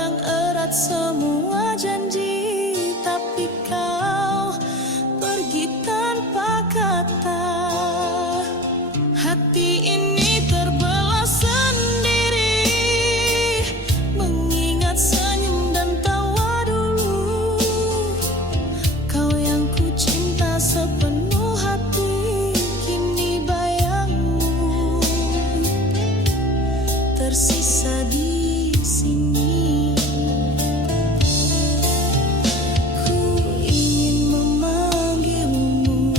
pegang erat semua janji, tapi kau pergi tanpa kata. Hati ini terbelah sendiri, mengingat senyum dan tawa dulu. Kau yang ku cinta sepenuh hati, kini bayangmu tersisa di sini. Ku ingin memanggilmu,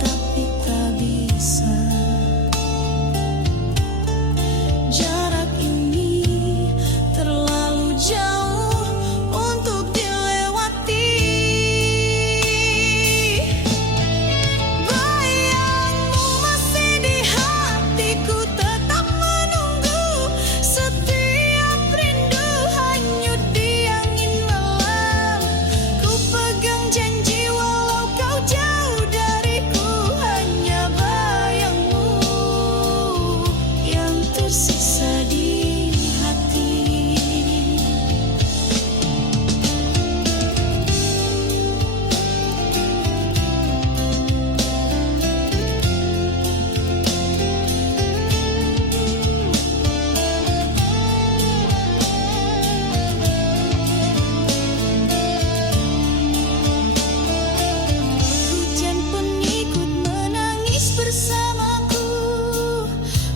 tapi tak bisa. Jarak ini terlalu jauh untuk dilewati. Bayangmu masih di hatiku, tetap menunggu. Setiap rindu hanyut di angin malam. Ku pegang janji walau kau jauh dariku, hanya bayangmu yang tersisa di hati. Hujan pun ikut menangis bersamaku,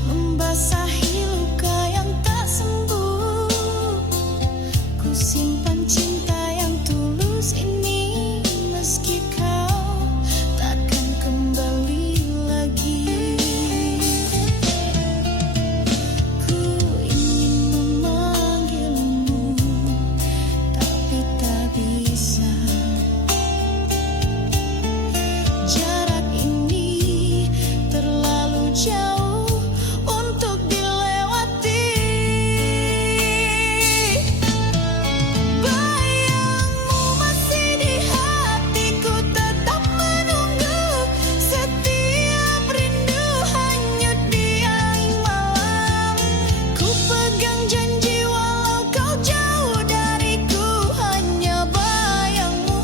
membasahi luka yang tak sembuh. Ku simpan cinta yang tulus ini, meski kau takkan kembali lagi. Ku ingin memanggilmu, tapi tak bisa. Jarak ini terlalu jauh untuk dilewati. Bayangmu masih di hatiku, tetap menunggu. Setiap rindu hanyut di angin malam. Ku pegang janji walau kau jauh dariku, hanya bayangmu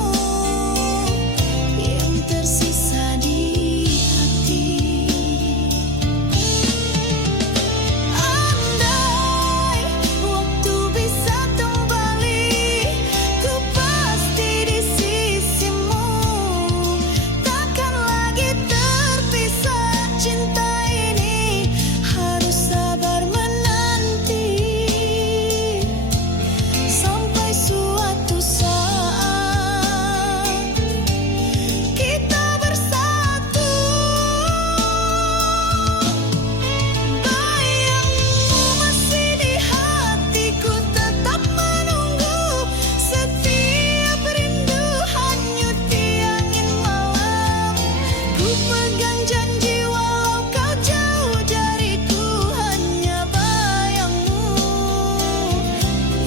yang tersisa di hati. Andai waktu bisa kembali, ku pasti di sisimu. Takkan lagi terpisah, cinta ini harus sabar menanti. Sampai suatu saat kita bersatu. Bayangmu masih di hatiku, tetap menunggu. Setiap rindu hanyut di angin malam. Ku pegang janji walau kau jauh dariku, hanya bayangmu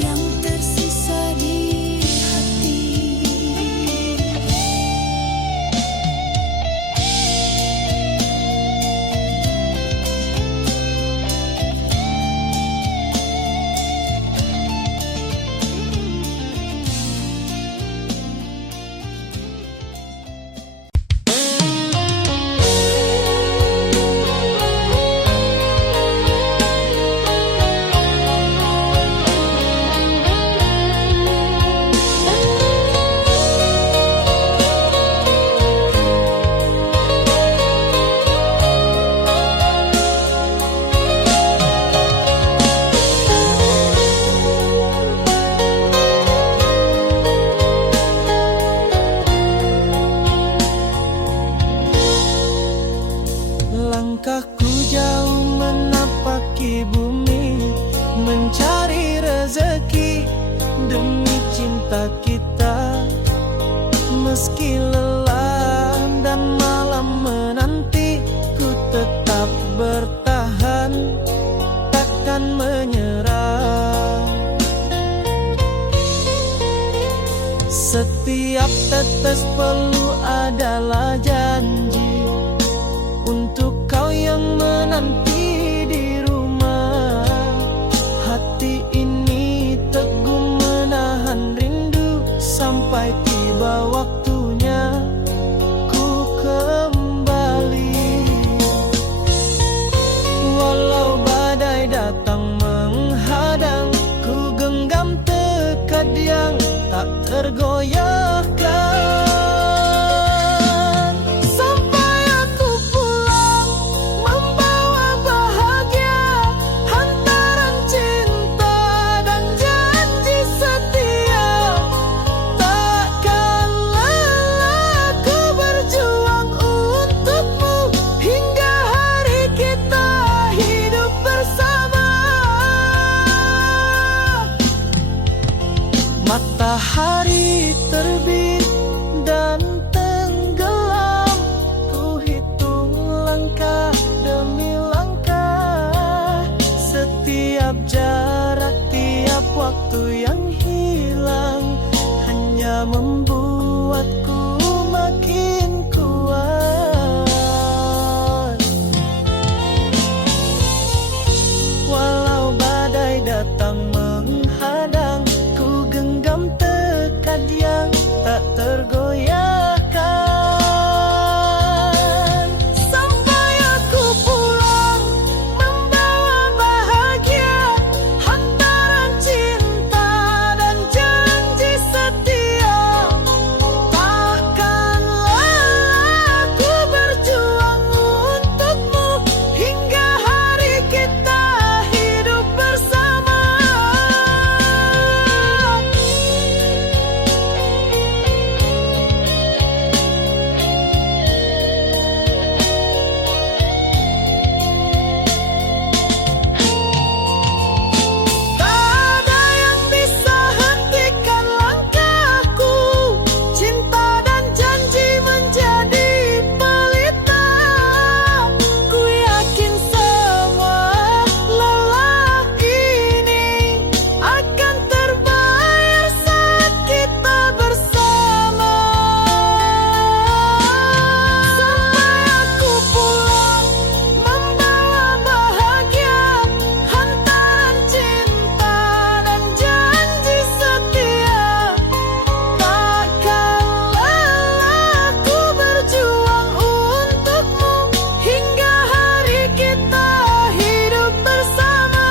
yang tersisa di hati. Langkahku jauh menapaki bumi, mencari rezeki demi cinta kita. Meski lelah dan malam menanti, ku tetap bertahan, takkan menyerah. Setiap tetes peluh adalah janji untuk kau yang menanti di rumah. Hati ini teguh tak tergoyahkan. Sampai aku pulang membawa bahagia, hantaran cinta dan janji setia. Takkan lelah ku berjuang untukmu hingga hari kita hidup bersama. Matahari terbit dan tenggelam, ku hitung langkah demi langkah. Setiap jarak, tiap waktu yang hilang hanya membuatku makin kuat. Walau badai datang menghadang, ku genggam tekad yang tak tergoyahkan. Sampai aku pulang membawa bahagia, hantaran cinta dan janji setia. Takkan lelah ku berjuang untukmu hingga hari kita hidup bersama. Tak ada yang bisa hentikan langkahku, cinta dan janji menjadi pelita. Ku yakin semua lelah ini akan terbayar saat kita bersama. Sampai aku pulang membawa bahagia, hantaran cinta dan janji setia. Takkan lelah ku berjuang untukmu hingga hari kita hidup bersama.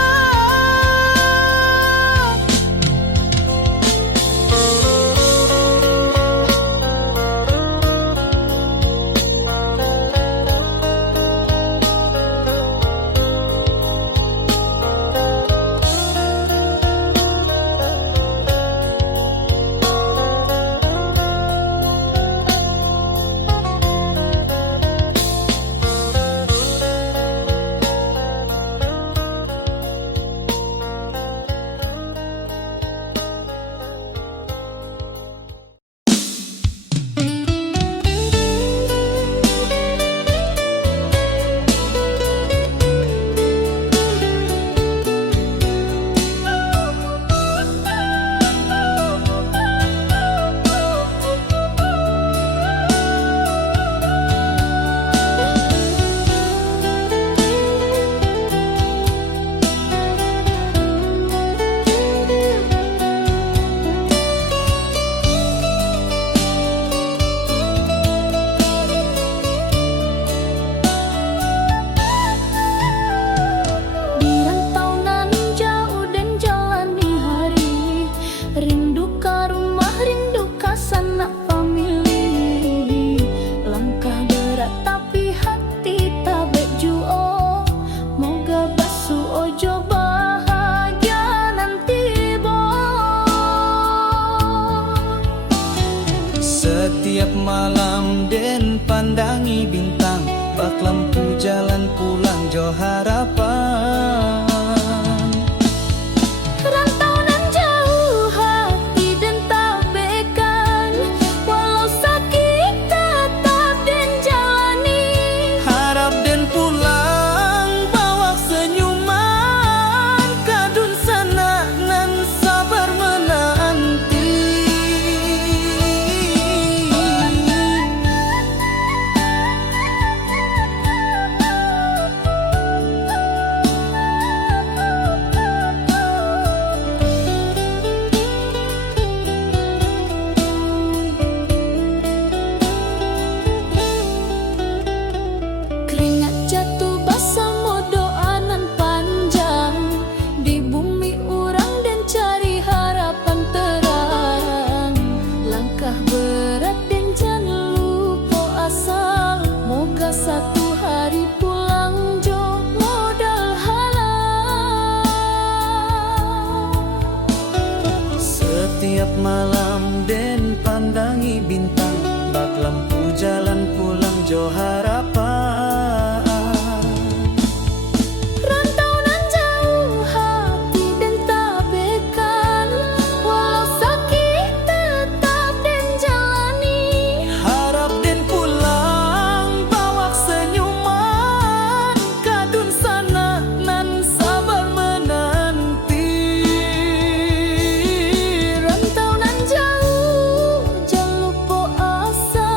Di rantau nan jauh dan jalani hari, rindu ka rumah, rindu ka sanak famili. Langkah berat tapi hati tak bejuo, moga basu ojo bahagia nanti boy. Setiap malam den pandangi bintang, bak lampu jalan pulang jo harapan. Rantau nan jauh hati dan tak bekan, walau sakit tetap dan jalani. Harap den pulang bawa senyuman, kadun sana nan sabar menanti. Tiap malam den pandangi bintang, bak lampu jalan pulang jo harapan. Rantau nan jauh hati den tak bekan, walau sakit tetap den jalani. Harap den pulang bawa senyuman, kadun sana nan sabar menanti. Rantau nan jauh jangan lupa asa,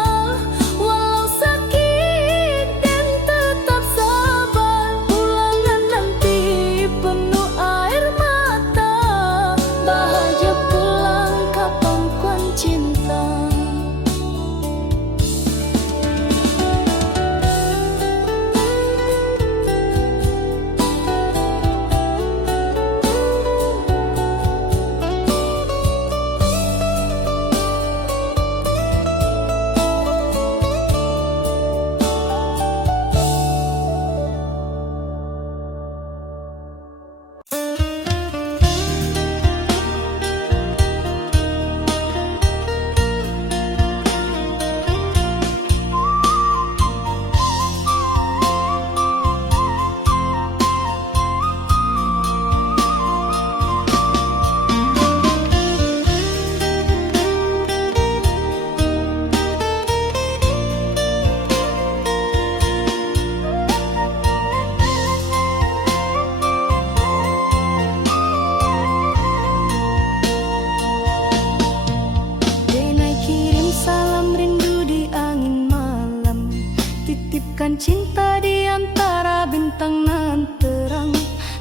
walau sakit dan tetap sabar. Pulangan nanti penuh air mata, bahagia pulang kapan kuan cinta. Denai kirim salam rindu di angin malam, titipkan cinta di antara bintang nan terang.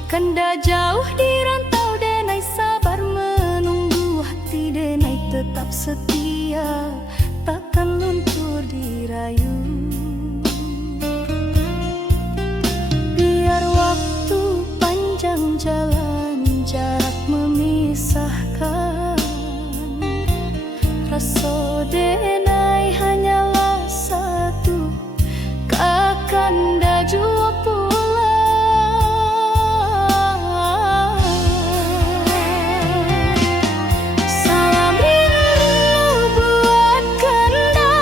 Kanda jauh di rantau denai sabar menunggu, hati denai tetap setia, takkan luntur dirayu. Biar waktu panjang jalan, jarak memisahkan, rasa denai hanyalah satu, kakanda jua pulang. Salam rindu buat kanda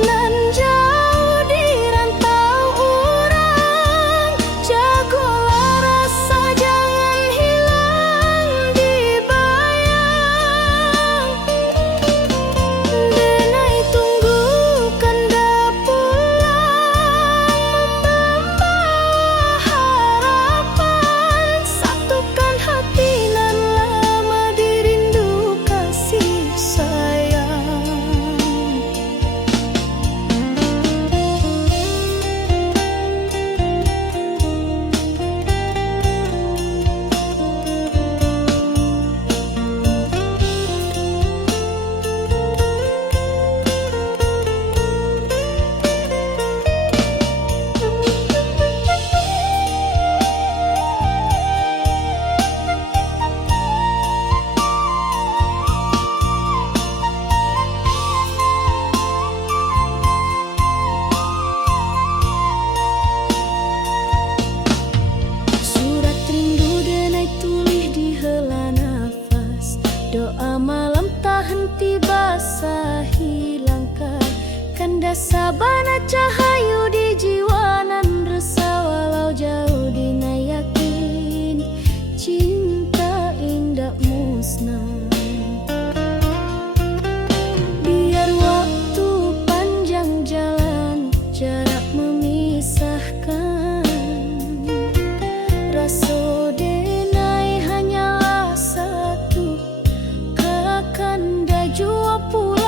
nan jauh di rantau urang. Jagolah rasa jangan hilang di bayang. Denai tunggu kanda pulang, membawa harapan. Satukan hati nan lama dirindu kasih sayang. Surat rindu denai tulis di hela nafas, doa malam tak henti basahi langkah. Kanda sabana cahayu di jiwa nan resah, walau jauh dina yakin cinta indah musnah. Biar waktu panjang jalan, jarak memisahkan, rasa denai hanyalah satu, kakanda jua pulang.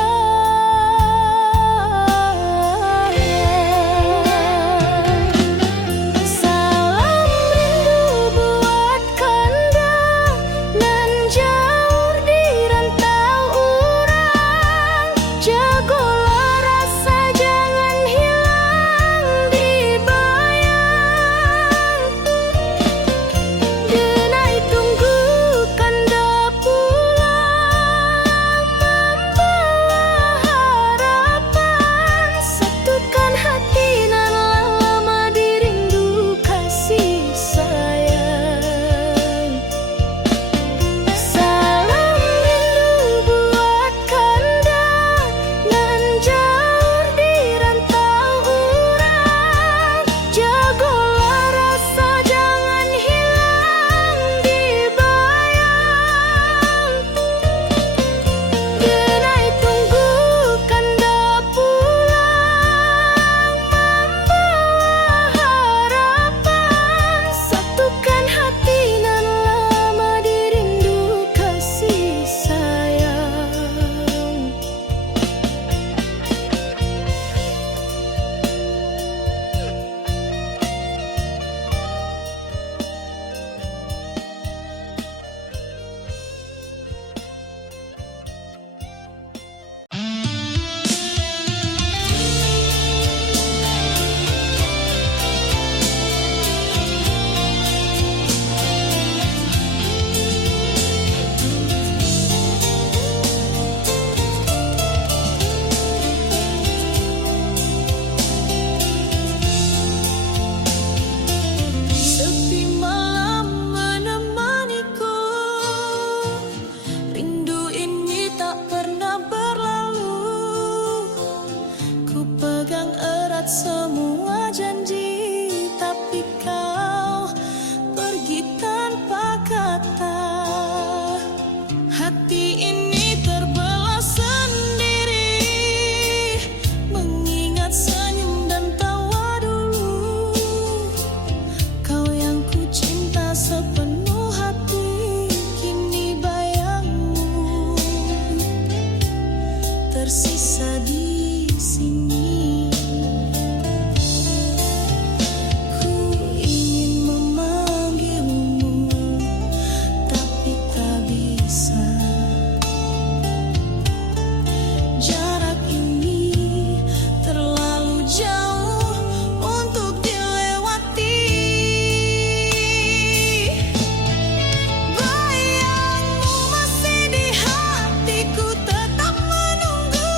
tersisa di sini. Ku ingin memanggilmu, tapi tak bisa. Jarak ini terlalu jauh untuk dilewati. Bayangmu masih di hatiku, tetap menunggu.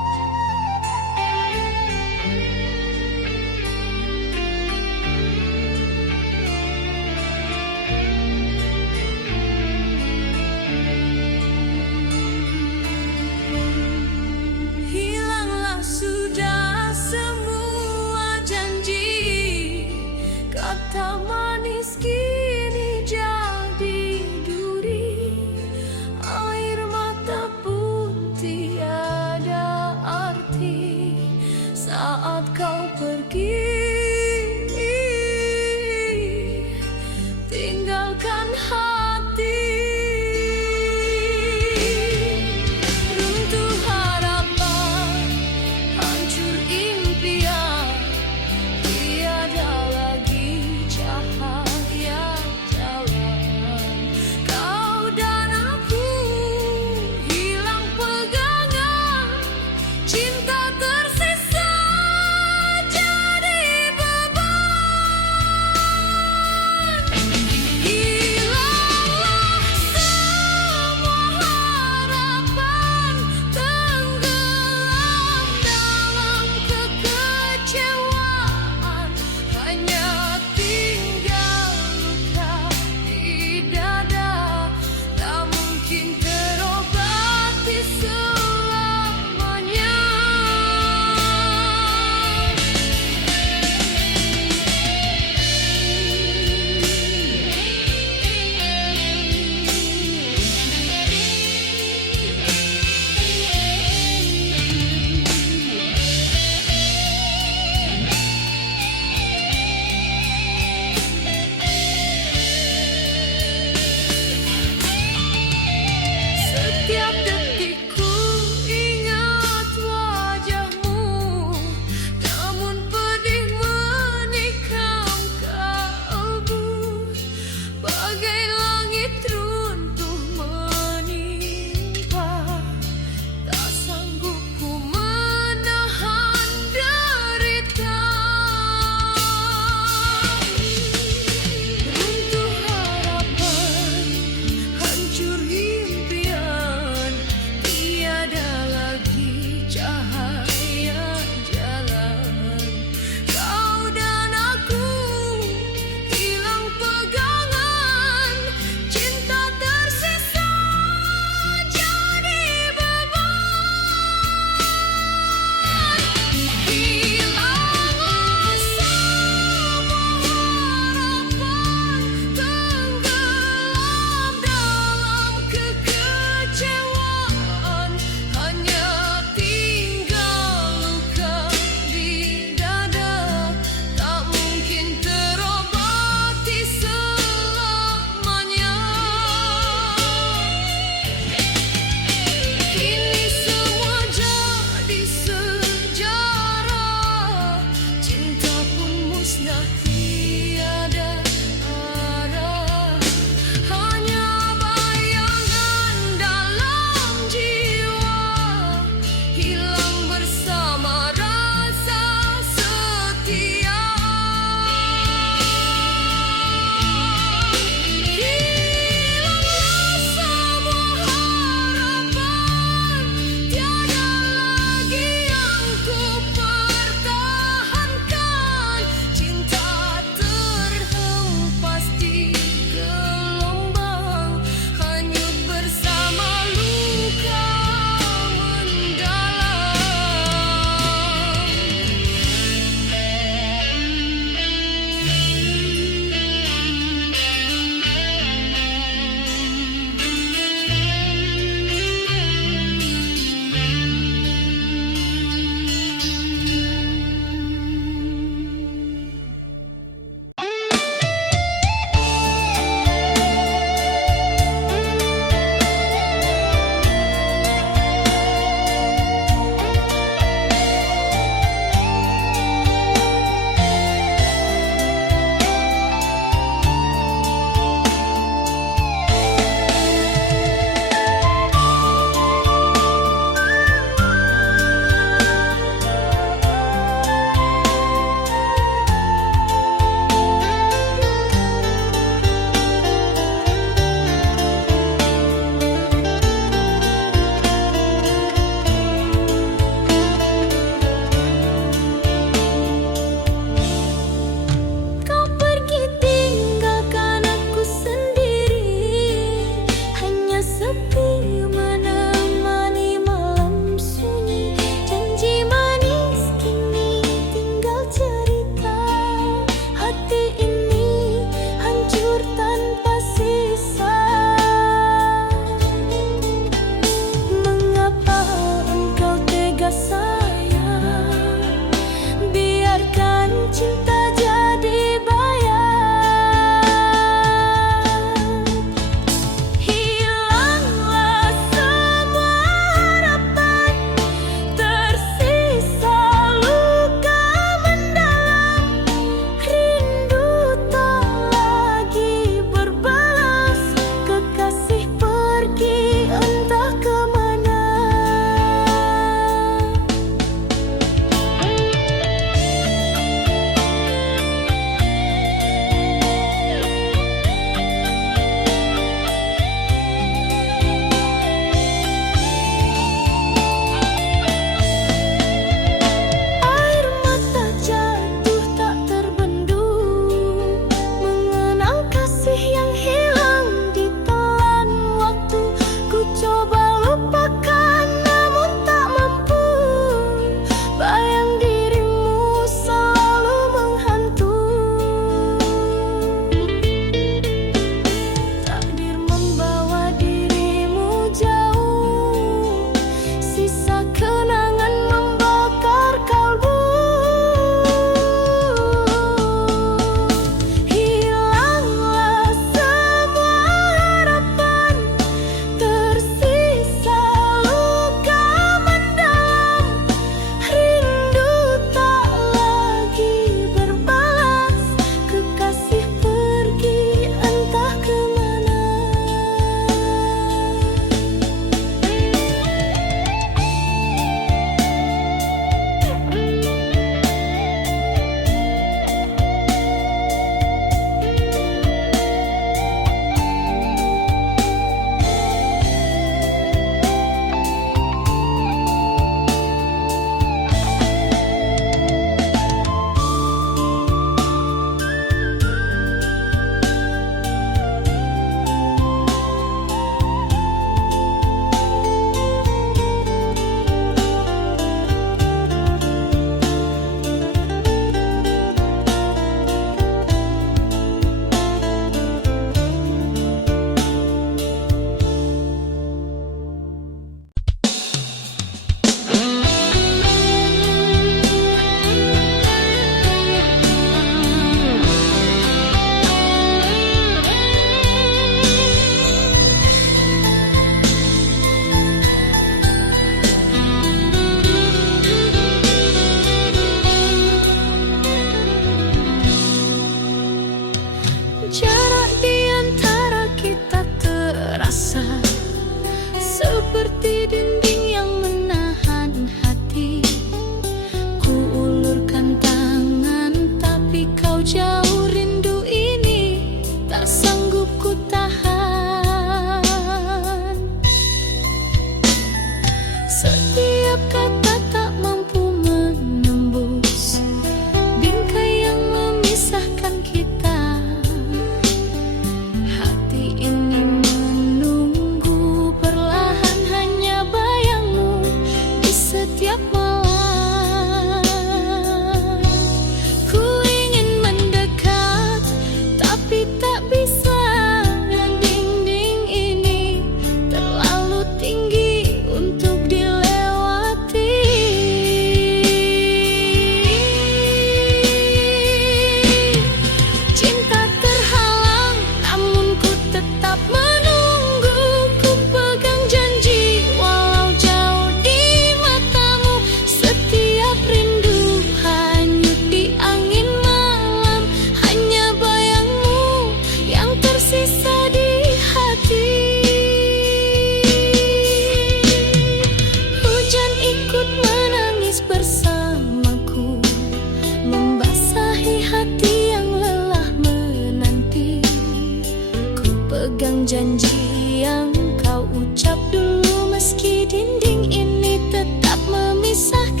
janji yang kau ucap dulu, meski dinding ini tetap memisahkan.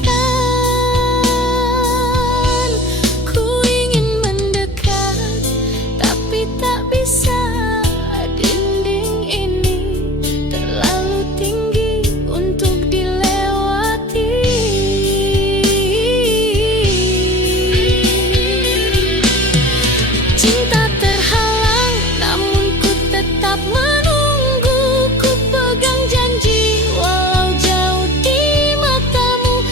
Ku ingin mendekat, tapi tak bisa. Dinding ini terlalu tinggi untuk dilewati. Cinta terhalang, namun ku tetap menunggu. Ku pegang janji, walau jauh di matamu.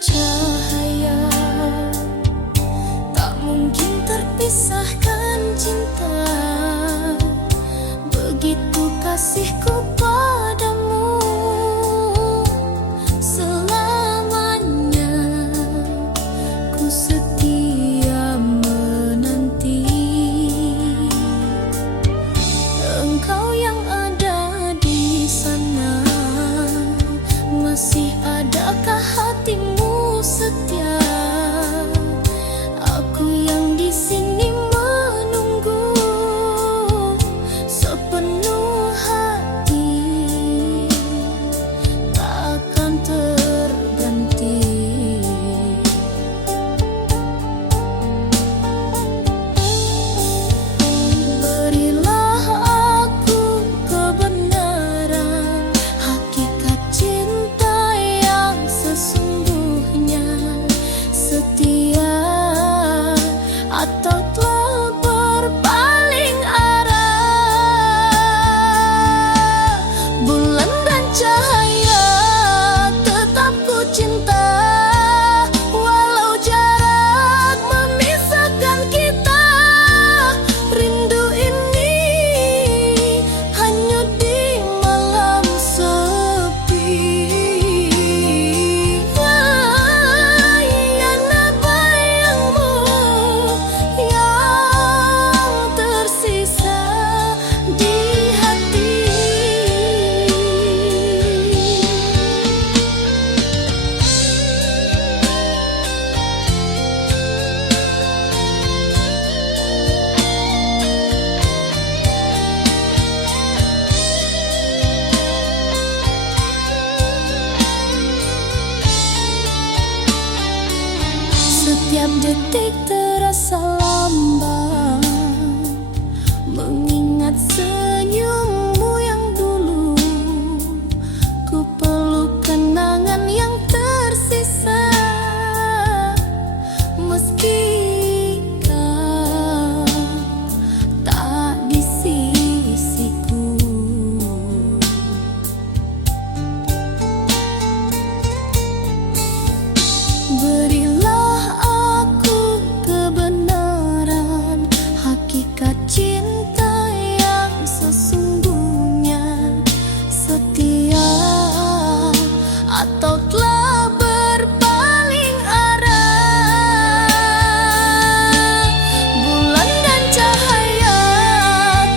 cahaya, tak mungkin terpisahkan cinta. Begitu kasihku padamu, selamanya ku setia menanti. Engkau yang ada di sana, masih adakah hatimu setia? Aku yang di sini menunggu sepenuh hati, takkan terganti. Berilah aku kebenaran, hakikat cinta yang sesungguhnya, setia atau telah berpaling arah. Bulan dan cahaya tetap ku cinta, walau jarak memisahkan kita. Rindu ini hanyut di malam sepi. Yana bayangmu yang tersisa di hati. Setiap detik terasa lambat, mengingat senyummu yang dulu. Ku peluk kenangan yang tersisa, meski kau tak di sisiku. Berilah aku kebenaran, hakikat cinta yang sesungguhnya, setia atau telah berpaling arah. Bulan dan cahaya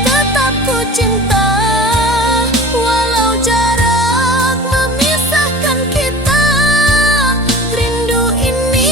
tetap ku cinta, walau jarak memisahkan kita. Rindu ini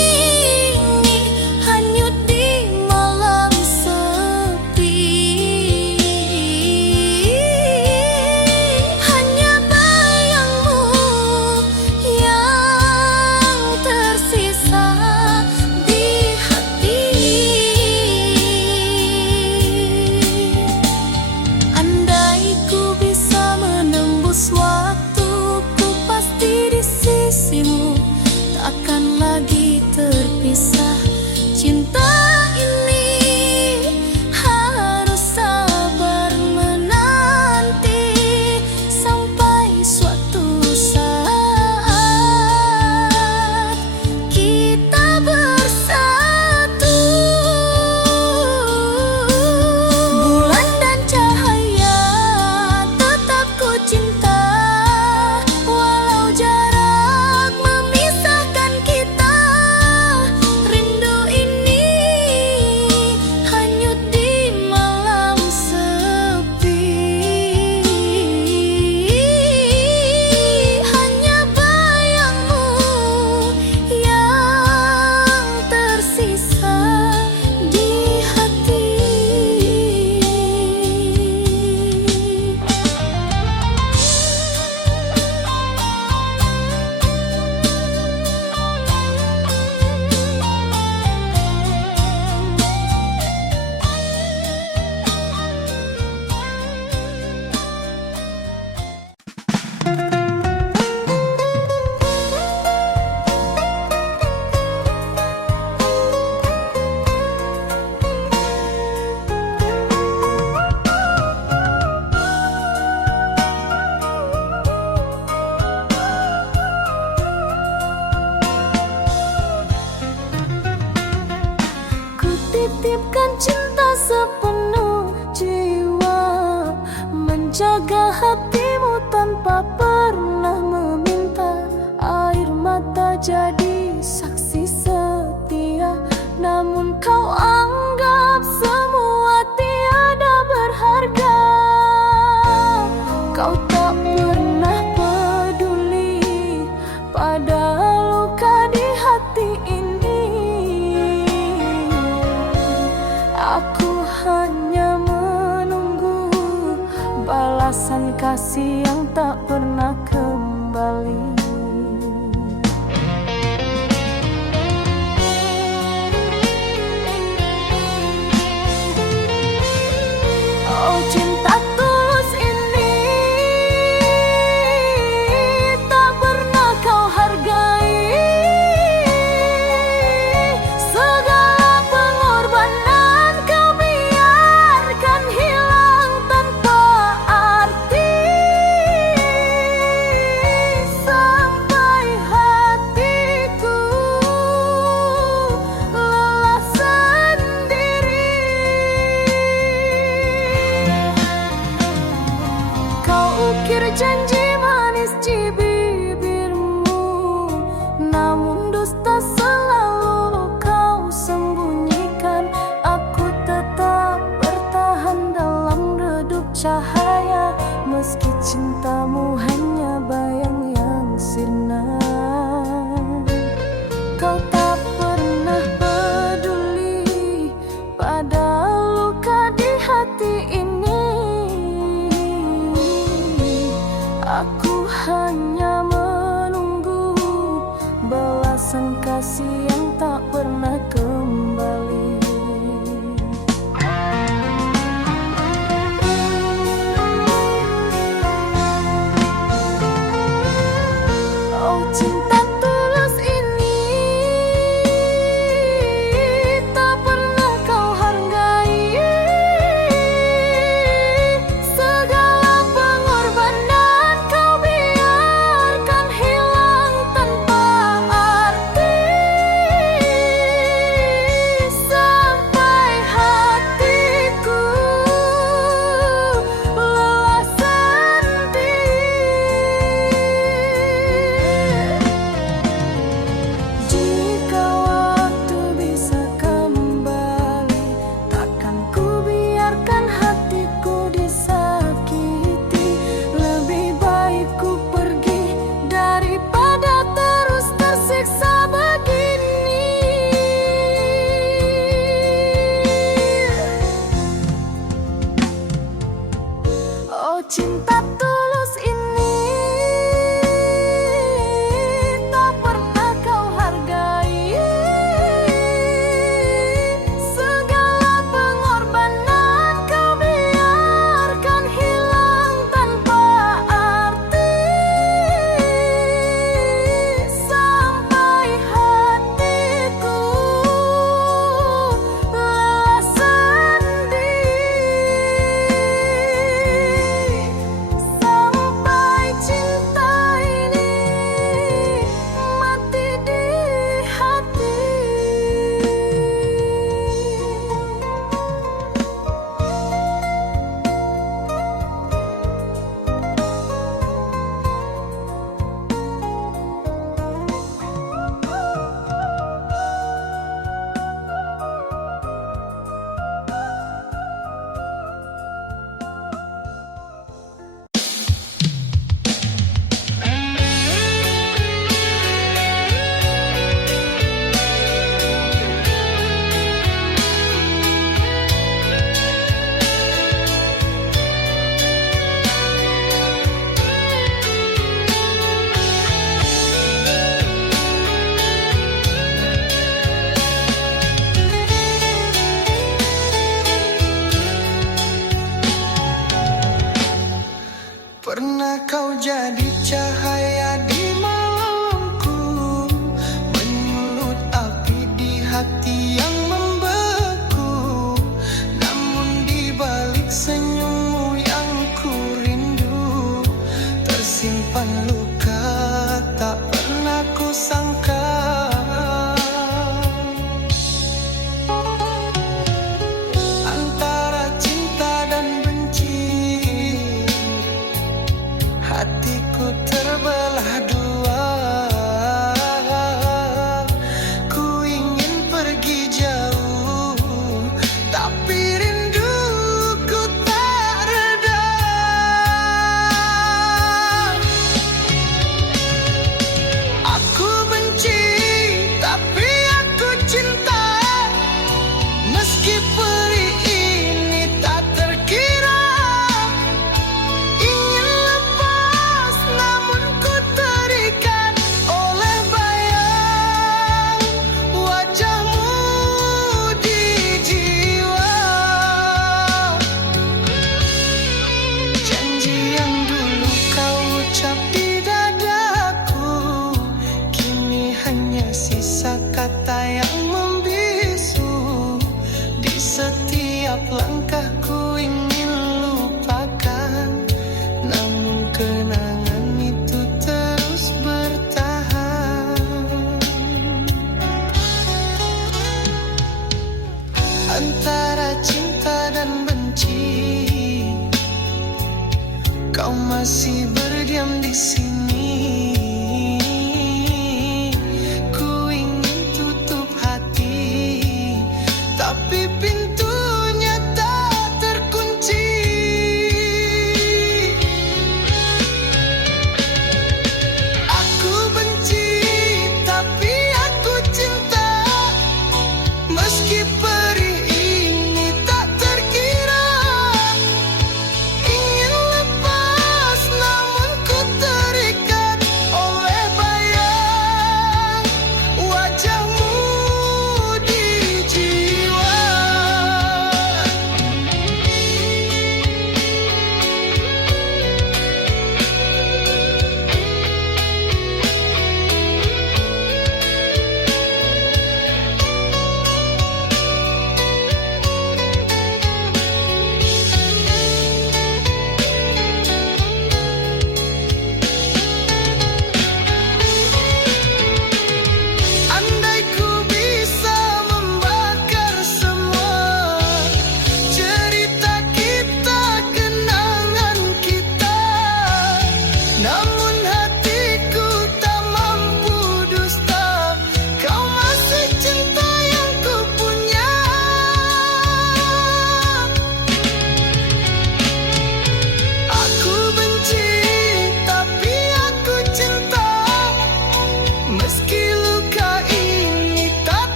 hatimu tanpa pernah meminta. Air mata jadi saksi setia, namun kau anggap semua tiada berharga. Kau tak pernah peduli pada luka di hati ini. Aku hanya menunggu balasan kasih yang tak pernah kembali. Oh, cinta tulus ini tak pernah kau hargai. Segala pengorbanan kau biarkan hilang tanpa arti. Sampai hatiku lelah sendiri. Kau ukir janji manis di bibirmu, namun dusta selalu kau sembunyikan. Aku tetap bertahan dalam redup cahaya, meski cintamu hanya bayang yang sirna. Kau tak pernah peduli pada luka di hati ini. Aku hanya menunggu balasan kasih yang tak pernah kembali. Oh, cinta tulus ini tak pernah kau hargai. Segala pengorbanan kau biarkan hilang tanpa arti. tersisa kata yang membisu. Di setiap langkahku ingin lupakan, namun kenangan itu terus bertahan. Antara cinta dan benci, kau masih berdiam di sini. Ku ingin tutup hati, tapi pintunya tak terkunci. Aku benci, tapi aku cinta. Meski perih ini tak terkira, ingin lepas namun ku terikat.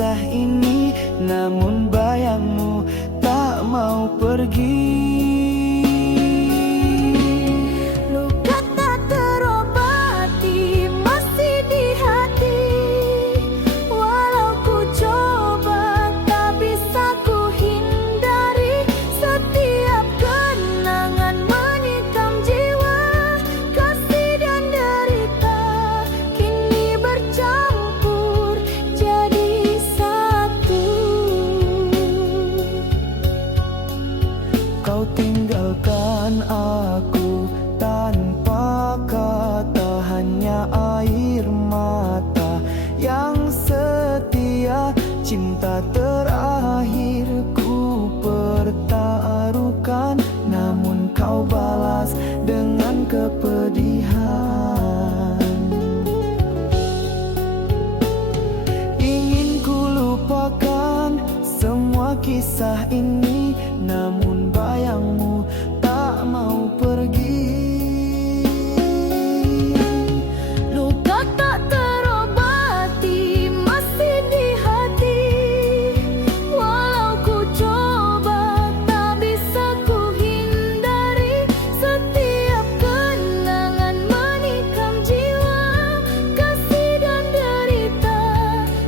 kisah ini, namun bayangmu tak mau pergi. Luka tak terobati masih di hati. Walau ku coba tak bisa ku hindari. Setiap kenangan menikam jiwa. Kasih dan derita kini bercampur jadi satu. Kau tinggalkan aku tanpa kata, hanya air mata yang setia. Cinta terakhirku pertaruhkan, namun kau balas dengan kepedihan. Ingin ku lupakan semua kisah ini, namun bayangmu tak mau pergi. Luka tak terobati masih di hati. Walau ku coba tak bisa ku hindari. Setiap kenangan menikam jiwa. Kasih dan derita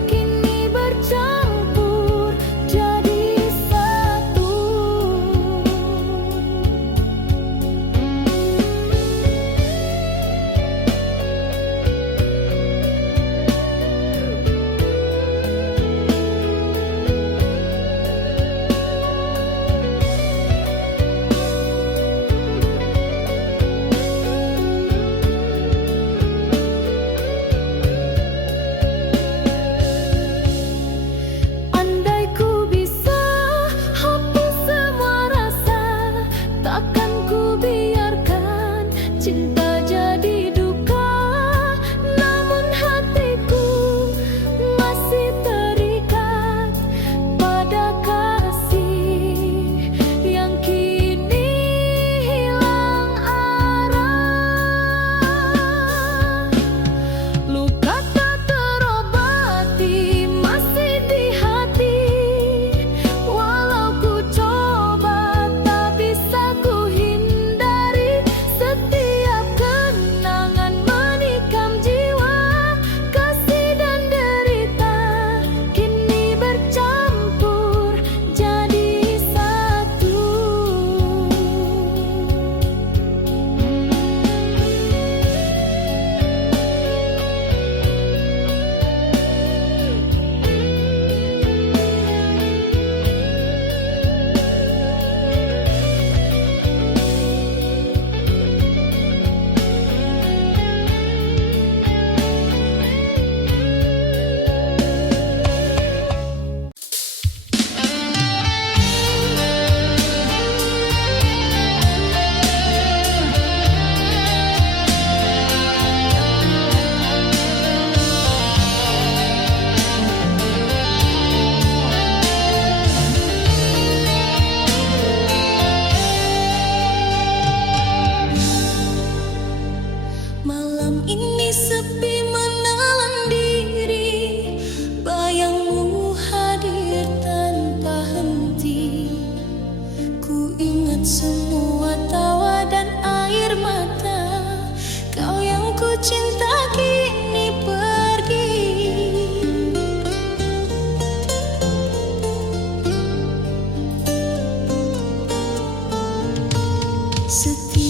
kini bercampur jadi satu. Andai ku bisa hapus semua rasa, takkan ku biarkan cinta jadi duka. Namun hatiku masih terikat pada kasih yang kini hilang arah. Luka tak terobati masih di hati. Walau ku coba tak bisa ku hindari. Setiap kenangan menikam jiwa. Kasih dan derita kini bercampur jadi satu. Malam ini sepi menelan diri. Bayangmu hadir tanpa henti. Ku ingat semua tawa dan air mata. Kau yang ku cinta kini pergi. Setiap